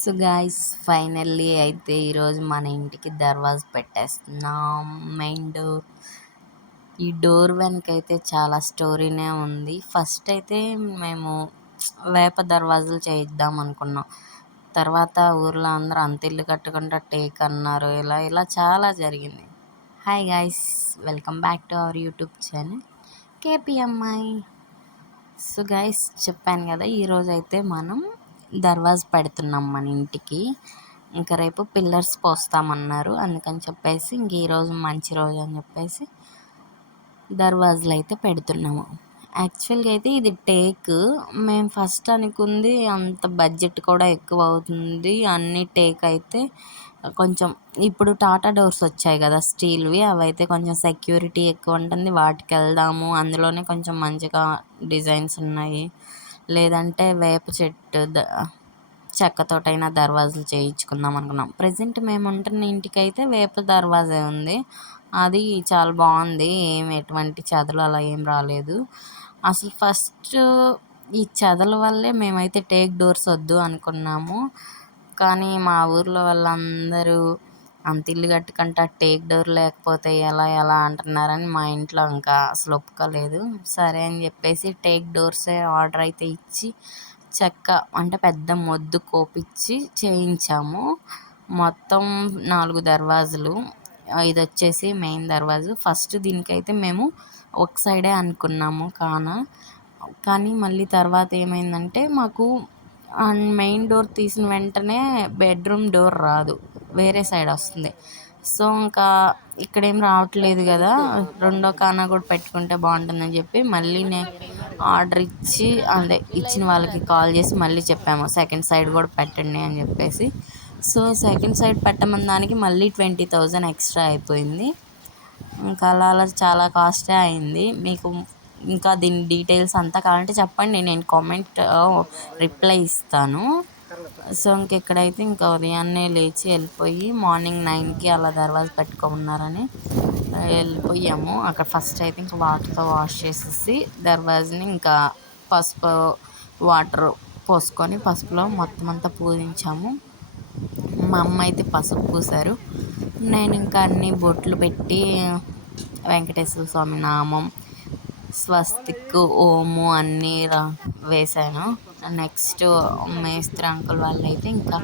So guys finally అయితే ఈరోజు మన ఇంటికి దర్వాజా పెట్టేస్తున్నాం. Main door. ఈ డోర్ వెనకైతే చాలా స్టోరీనే ఉంది. ఫస్ట్ అయితే మేము వేప దర్వాజాలు చేయిద్దాం అనుకున్నాం. తర్వాత ఊర్లో అందరూ అంత ఇల్లు కట్టుకుంటా టేక్ అన్నారు. ఇలా ఇలా చాలా జరిగింది. Hi guys, welcome back to our YouTube channel KPMI. So guys చెప్పాను కదా, ఈరోజు అయితే మనం దర్వాజా పెడుతున్నాం మన ఇంటికి. ఇంకా రేపు పిల్లర్స్ పోస్తామన్నారు, అందుకని చెప్పేసి ఇంక ఈరోజు మంచి రోజు అని చెప్పేసి దర్వాజాలు అయితే పెడుతున్నాము. యాక్చువల్గా అయితే ఇది టేక్. మేము ఫస్ట్ అనుకుంది అంత బడ్జెట్ కూడా ఎక్కువ అవుతుంది అన్ని టేక్ అయితే కొంచెం. ఇప్పుడు టాటా డోర్స్ వచ్చాయి కదా స్టీల్వి, అవైతే కొంచెం సెక్యూరిటీ ఎక్కువ ఉంటుంది, వాటికి వెళ్దాము. అందులోనే కొంచెం మంచిగా డిజైన్స్ ఉన్నాయి. లేదంటే వేప చెట్టు చెక్కతోటైనా దర్వాజాలు చేయించుకుందాం అనుకున్నాం. ప్రజెంట్ మేము ఉంటున్న ఇంటికైతే వేప దర్వాజే ఉంది. అది చాలా బాగుంది, ఎటువంటి చెదలు అలా ఏం రాలేదు. అసలు ఫస్ట్ ఈ చెదల వల్లే మేమైతే టేక్ డోర్స్ వద్దు అనుకున్నాము. కానీ మా ఊర్లో వాళ్ళందరూ అంత ఇల్లు కట్టుకుంటా టేక్ డోర్ లేకపోతే ఎలా ఎలా అంటున్నారని మా ఇంట్లో ఇంకా అసలు ఒప్పుకోలేదు. సరే అని చెప్పేసి టేక్ డోర్సే ఆర్డర్ అయితే ఇచ్చి చెక్క అంటే పెద్ద మొద్దు కోపిచ్చి చేయించాము. మొత్తం 4 దర్వాజులు. ఇది వచ్చేసి మెయిన్ దర్వాజు. ఫస్ట్ దీనికైతే మేము ఒక సైడే అనుకున్నాము కానీ మళ్ళీ తర్వాత ఏమైందంటే మాకు మెయిన్ డోర్ తీసిన వెంటనే బెడ్రూమ్ డోర్ రాదు, వేరే సైడ్ వస్తుంది. సో ఇంకా ఇక్కడేం రావట్లేదు కదా, రెండో కానా కూడా పెట్టుకుంటే బాగుంటుందని చెప్పి మళ్ళీ ఆర్డర్ ఇచ్చి అంటే ఇచ్చిన వాళ్ళకి కాల్ చేసి మళ్ళీ చెప్పాము సెకండ్ సైడ్ కూడా పెట్టండి అని చెప్పేసి. సో సెకండ్ సైడ్ పెట్టమన్న దానికి మళ్ళీ 20,000 ఎక్స్ట్రా అయిపోయింది. ఇంకా అలా అలా చాలా కాస్టే అయింది. మీకు ఇంకా దీని డీటెయిల్స్ అంతా కావాలంటే చెప్పండి, నేను కామెంట్ రిప్లై ఇస్తాను. సో ఇంకెక్కడైతే ఇంకా ఉదయాన్నే లేచి వెళ్ళిపోయి మార్నింగ్ 9కి అలా దర్వాజా పెట్టుకోమన్నారని వెళ్ళిపోయాము. అక్కడ ఫస్ట్ అయితే ఇంకా వాటర్తో వాష్ చేసేసి దర్వాజని ఇంకా పసుపు వాటర్ పోసుకొని పసుపులో మొత్తం అంతా పూజించాము. మా అమ్మ అయితే పసుపు పూసారు, నేను ఇంకా అన్ని బొట్లు పెట్టి వెంకటేశ్వర స్వామి నామం, స్వస్తిక్, ఓము అన్నీ వేశాను. నెక్స్ట్ మేస్త్రి అంకుల్ వాళ్ళు అయితే ఇంకా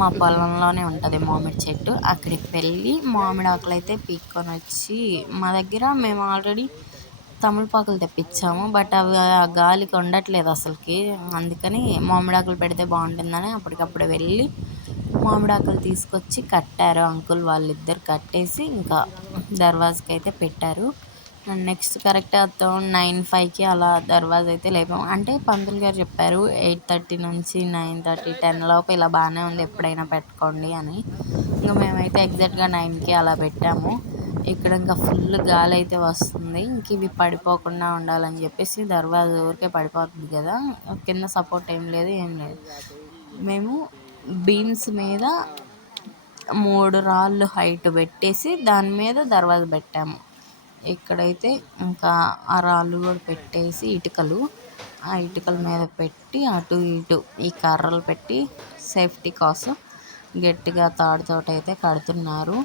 మా పొలంలోనే ఉంటుంది మామిడి చెట్టు, అక్కడికి వెళ్ళి మామిడి ఆకులు అయితే పీక్కొని వచ్చి మా దగ్గర మేము ఆల్రెడీ తమలపాకులు తెప్పించాము. బట్ అవి ఆ గాలికి ఉండట్లేదు అసలుకి, అందుకని మామిడాకులు పెడితే బాగుంటుందని అప్పటికప్పుడు వెళ్ళి మామిడాకులు తీసుకొచ్చి కట్టారు అంకుల్ వాళ్ళిద్దరు. కట్టేసి ఇంకా దర్వాజకి అయితే పెట్టారు. నెక్స్ట్ కరెక్ట్ 9:05కి అలా దర్వాజా అయితే లేపాము. అంటే పంతులు గారు చెప్పారు 8:30 నుంచి 9:30 10 లోపు ఇలా బాగానే ఉంది, ఎప్పుడైనా పెట్టుకోండి అని. ఇంకా మేమైతే ఎగ్జాక్ట్గా 9కి అలా పెట్టాము. ఇక్కడ ఇంకా ఫుల్ గాలి అయితే వస్తుంది. ఇంక ఇవి పడిపోకుండా ఉండాలని చెప్పేసి దర్వాజా ఊరికే పడిపోతుంది కదా, కింద సపోర్ట్ ఏం లేదు ఏం లేదు. మేము బీమ్స్ మీద 3 రాళ్ళు హైట్ పెట్టేసి దాని మీద దర్వాజా పెట్టాము. ఇక్కడైతే ఇంకా ఆ రాళ్ళు కూడా పెట్టేసి ఆ ఇటుకల మీద పెట్టి అటు ఇటు ఈ కర్రలు పెట్టి సేఫ్టీ కోసం గట్టిగా తాడుతోటైతే కడుతున్నారు.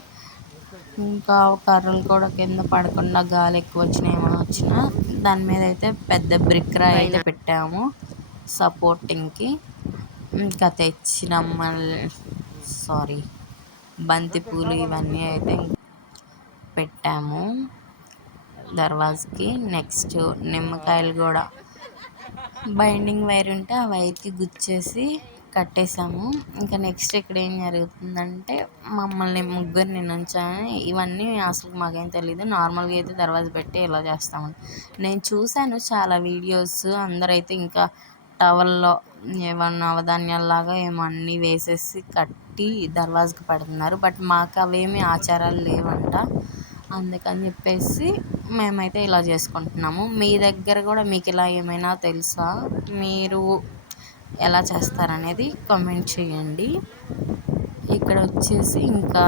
ఇంకా కర్రలు కూడా కింద పడకుండా గాలి ఎక్కువ వచ్చినా ఏమైనా వచ్చినా దాని మీద అయితే పెద్ద బ్రిక్ రాయి అయితే పెట్టాము సపోర్టింగ్కి. ఇంకా తెచ్చినాం బంతిపూలు ఇవన్నీ అయితే పెట్టాము దర్వాజకి. నెక్స్ట్ నిమ్మకాయలు కూడా బైండింగ్ వైర్ ఉంటే అవి అయితే గుచ్చేసి కట్టేసాము. ఇంకా నెక్స్ట్ ఇక్కడ ఏం జరుగుతుందంటే మమ్మల్ని ముగ్గురిని నుంచొని ఇవన్నీ అసలు మాకేం తెలీదు, నార్మల్గా అయితే దర్వాజా పెట్టి ఇలా చేస్తాము. నేను చూశాను చాలా వీడియోస్, అందరైతే ఇంకా టవల్లో ఏమన్నా నవధాన్యాల్లాగా ఏమో అన్నీ వేసేసి కట్టి దర్వాజకి పెడుతున్నారు. బట్ మాకు అవేమీ ఆచారాలు లేవంట, అందుకని చెప్పేసి మేమైతే ఇలా చేసుకుంటున్నాము. మీ దగ్గర కూడా మీకు ఇలా ఏమైనా తెలుసా, మీరు ఎలా చేస్తారనేది కామెంట్ చేయండి. ఇక్కడ వచ్చేసి ఇంకా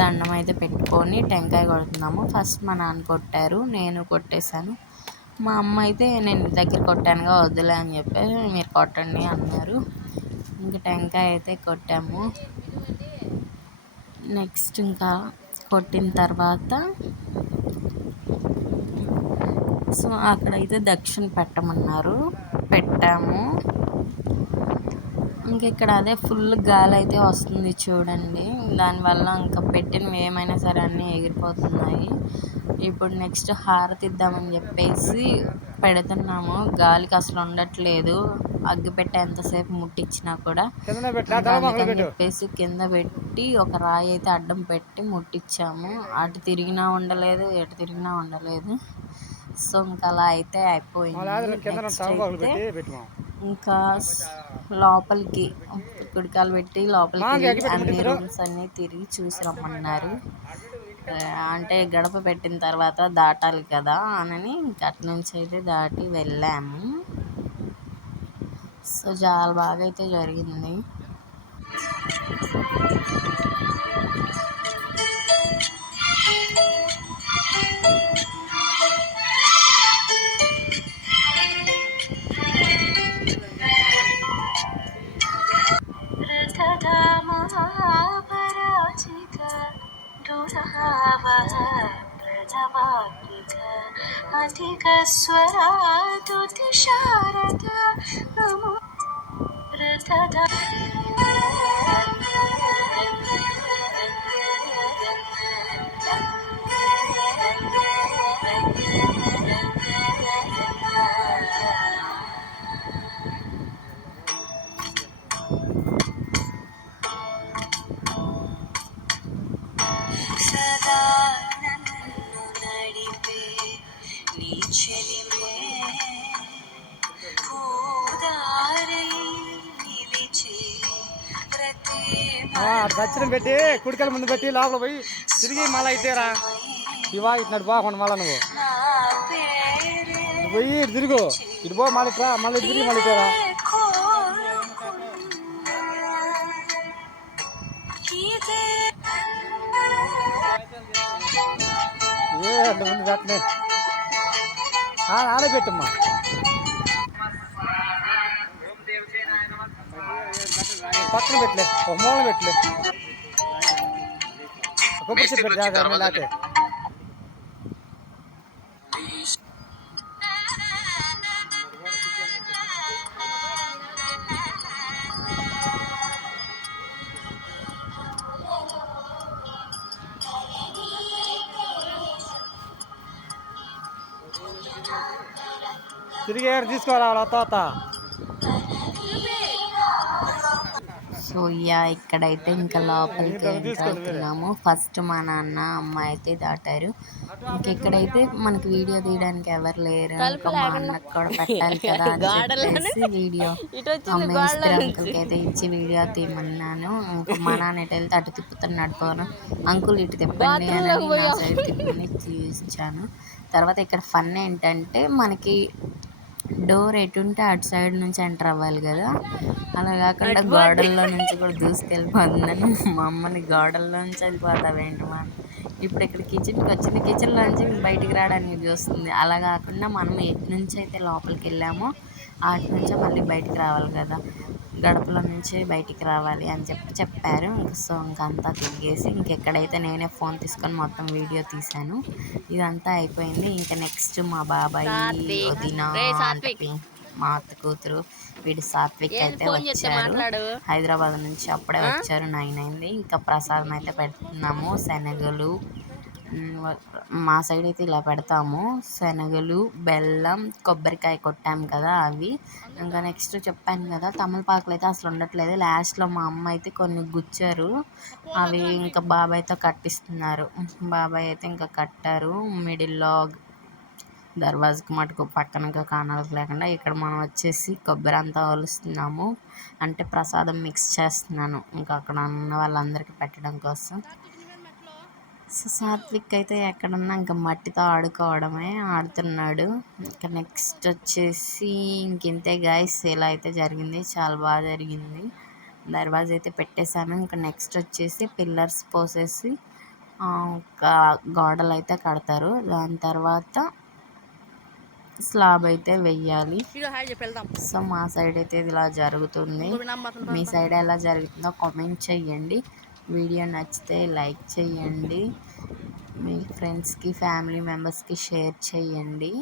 దండం అయితే పెట్టుకొని టెంకాయ కొడుతున్నాము. ఫస్ట్ మా నాన్న కొట్టారు, నేను కొట్టేశాను. మా అమ్మ అయితే నేను దగ్గర కొట్టానుగా వద్దులే అని చెప్పి మీరు కొట్టండి అన్నారు. ఇంకా టెంకాయ అయితే కొట్టాము. నెక్స్ట్ ఇంకా కొట్టిన తర్వాత సో అక్కడైతే దక్షిణ పెట్టమన్నారు, పెట్టాము. ఇంక ఇక్కడ అదే ఫుల్ గాలి అయితే వస్తుంది చూడండి. దానివల్ల ఇంకా పెట్టినవి ఏమైనా సరే అన్నీ ఎగిరిపోతున్నాయి. ఇప్పుడు నెక్స్ట్ హారతి ఇద్దామని చెప్పేసి పెడుతున్నాము. గాలికి అసలు ఉండట్లేదు. అగ్గి పెట్టే ఎంతసేపు ముట్టించినా కూడా. అందుకని చెప్పేసి కింద పెట్టి ఒక రాయి అయితే అడ్డం పెట్టి ముట్టించాము. అటు తిరిగినా ఉండలేదు, ఎటు తిరిగినా ఉండలేదు. సో ఇంకా అలా అయితే అయిపోయింది. నెక్స్ట్ అయితే ఇంకా లోపలికి కుడికాలు పెట్టి లోపలికి అన్ని రూమ్స్ అన్నీ తిరిగి చూసి రమ్మన్నారు. అంటే గడప పెట్టిన తర్వాత దాటాలి కదా అని అటు నుంచి అయితే దాటి వెళ్ళాము. సో చాలా బాగా అయితే జరిగింది. అధిక స్వరాతుతి శారద నమో సదా నన్ను నడిపే నీ చెలిమే దక్షిణం పెట్టి కుడికల ముందు పెట్టి లోపల పోయి తిరిగి మళ్ళీ ఇతేరా ఇవా ఇటు బాగుండు. మళ్ళీ నువ్వు పోయి ఇటు తిరుగు, ఇటు పో మళ్ళీ మళ్ళీ ఇటు తిరిగి మళ్ళీ ఇతేరా. ఏ అంటే ముందు పెట్టనే ఆడే పెట్టమ్మా. పక్కన పెట్టలే, ఒక మూల పెట్టలే, కొబ్బరి చెట్టు పెట్టి లేకపోతే తిరిగి తీసుకోవాలి తర్వాత. సో ఇక్కడైతే ఇంకా లోపలికి ఎంటర్ అవుతున్నాము. ఫస్ట్ మా నాన్న అమ్మ అయితే దాటారు. ఇంకెక్కడైతే మనకి వీడియో తీయడానికి ఎవరు లేరు. ఇంకా మా అన్నకు కూడా పెట్టాలి కదా అని చెప్పేసి వీడియో మేస్త్రి అంకుల్కి అయితే ఇచ్చి వీడియో తీయమన్నాను. ఇంకా మా నాన్న ఇటు వెళ్తే అటు తిప్పుతున్నాడు ఫోన్. అంకుల్ ఇటు తిప్పండి అని నా సైడ్ తిప్పని తీయించాను. తర్వాత ఇక్కడ ఫన్ ఏంటంటే మనకి డోర్ ఎటుంటే అటు సైడ్ నుంచి ఎంటర్ అవ్వాలి కదా, అలా కాకుండా గోడల్లో నుంచి కూడా దూసుకెళ్ళిపోతుందని మా అమ్మని గోడల్లో నుంచి వెళ్ళిపోతావేంటి మా ఇప్పుడు ఇక్కడ కిచెన్కి వచ్చింది, కిచెన్లో నుంచి బయటికి రావడానికి చూస్తుంది. అలా కాకుండా మనం ఎటు నుంచి అయితే లోపలికి వెళ్ళామో అటు నుంచే మళ్ళీ బయటికి రావాలి కదా, గడపలో నుంచి బయటికి రావాలి అని చెప్పారు. సో ఇంకంతా తిరిగేసి ఇంకెక్కడైతే నేనే ఫోన్ తీసుకొని మొత్తం వీడియో తీశాను. ఇదంతా అయిపోయింది. ఇంకా నెక్స్ట్ మా బాబాయ్ వదిన అంటే మా అత్త కూతురు వీడి సాత్విక్ అయితే వచ్చారు. హైదరాబాద్ నుంచి అప్పుడే వచ్చారు. 9 అయింది. ఇంకా ప్రసాదం అయితే పెడుతున్నాము. శనగలు మా సైడ్ అయితే ఇలా పెడతాము. శనగలు, బెల్లం, కొబ్బరికాయ కొట్టాము కదా అవి. ఇంకా నెక్స్ట్ చెప్పాను కదా తమలపాకులు అయితే అసలు ఉండట్లేదు. లాస్ట్లో మా అమ్మ అయితే కొన్ని గుచ్చారు. అవి ఇంకా బాబాయ్తో కట్టిస్తున్నారు. బాబాయ్ అయితే ఇంకా కట్టారు. మిడిల్లో దర్వాజకి మటుకు పక్కనగా కానాలకు లేకుండా ఇక్కడ మనం వచ్చేసి కొబ్బరి అంతా ఒలుస్తున్నాము. అంటే ప్రసాదం మిక్స్ చేస్తున్నాను ఇంకా అక్కడ ఉన్న వాళ్ళందరికీ పెట్టడం కోసం. సో సాత్విక్ అయితే ఎక్కడన్నా ఇంకా మట్టితో ఆడుకోవడమే, ఆడుతున్నాడు. ఇంకా నెక్స్ట్ వచ్చేసి ఇంకింతే గాయస్, ఇలా అయితే జరిగింది. చాలా బాగా జరిగింది. దర్వాజా అయితే పెట్టేశాను. ఇంకా నెక్స్ట్ వచ్చేసి పిల్లర్స్ పోసేసి ఒక గోడలు అయితే కడతారు. దాని తర్వాత స్లాబ్ అయితే వెయ్యాలి. సో మా సైడ్ అయితే ఇలా జరుగుతుంది. మీ సైడ్ ఎలా జరుగుతుందో కామెంట్ చెయ్యండి. వీడియో నచ్చితే లైక్ చేయండి, మీ ఫ్రెండ్స్కి ఫ్యామిలీ మెంబర్స్కి షేర్ చేయండి.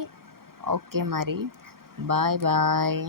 ఓకే మరి బాయ్ బాయ్.